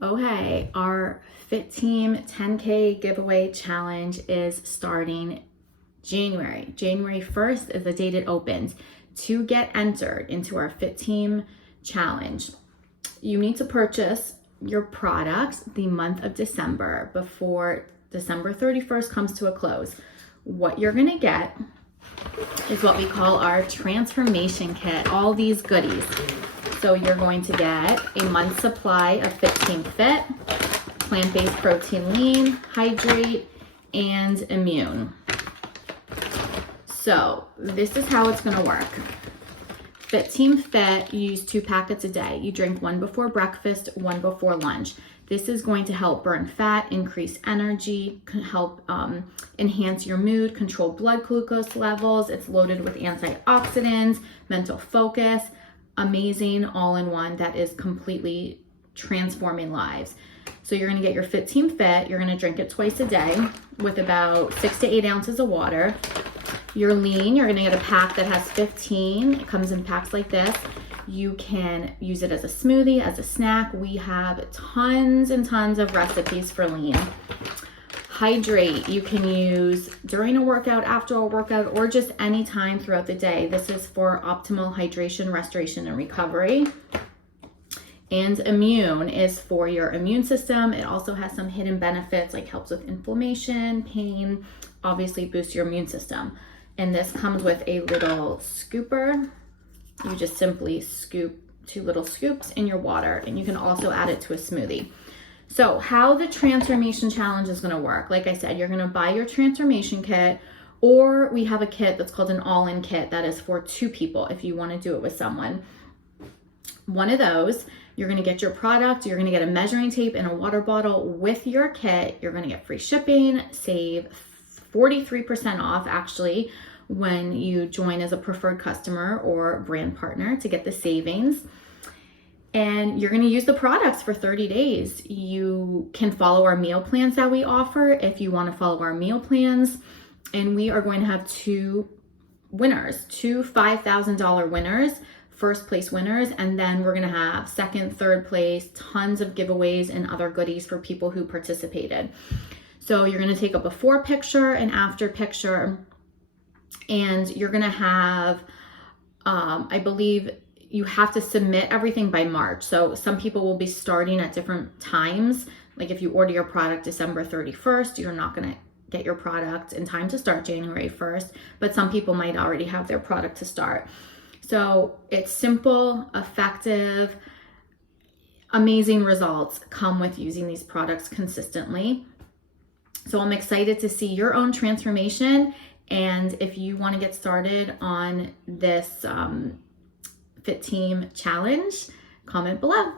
Okay, our Fitteam 10K giveaway challenge is starting January. January 1st is the date it opens. To get entered into our Fitteam challenge, you need to purchase your products the month of December before December 31st comes to a close. What you're gonna get is what we call our transformation kit, all these goodies. So you're going to get a month's supply of Fitteam Fit, plant-based protein lean, hydrate, and immune. So this is how it's gonna work. Fitteam Fit, you use 2 packets a day. You drink 1 before breakfast, 1 before lunch. This is going to help burn fat, increase energy, help enhance your mood, control blood glucose levels. It's loaded with antioxidants, mental focus, amazing all-in-one that is completely transforming lives. So you're gonna get your Fitteam Fit, you're gonna drink it twice a day with about 6 to 8 ounces of water. Your lean, you're gonna get a pack that has 15. It comes in packs like this. You can use it as a smoothie, as a snack. We have tons and tons of recipes for lean. Hydrate, you can use during a workout, after a workout, or just any time throughout the day. This is for optimal hydration, restoration, and recovery. And immune is for your immune system. It also has some hidden benefits like helps with inflammation, pain, obviously boosts your immune system. And this comes with a little scooper. You just simply scoop 2 little scoops in your water, and you can also add it to a smoothie. So how the transformation challenge is gonna work, like I said, you're gonna buy your transformation kit, or we have a kit that's called an all-in kit that is for 2 people if you wanna do it with someone. One of those, you're gonna get your product, you're gonna get a measuring tape and a water bottle with your kit. You're gonna get free shipping, save 43% off actually when you join as a preferred customer or brand partner to get the savings. And you're gonna use the products for 30 days. You can follow our meal plans that we offer if you wanna follow our meal plans. And we are going to have 2 winners, 2 $5,000 winners, first place winners, and then we're gonna have second, third place, tons of giveaways and other goodies for people who participated. So you're gonna take a before picture and after picture, and you're gonna have, I believe you have to submit everything by March. So some people will be starting at different times. Like if you order your product December 31st, you're not gonna get your product in time to start January 1st, but some people might already have their product to start. So it's simple, effective, amazing results come with using these products consistently. So I'm excited to see your own transformation. And if you want to get started on this Fitteam challenge, comment below.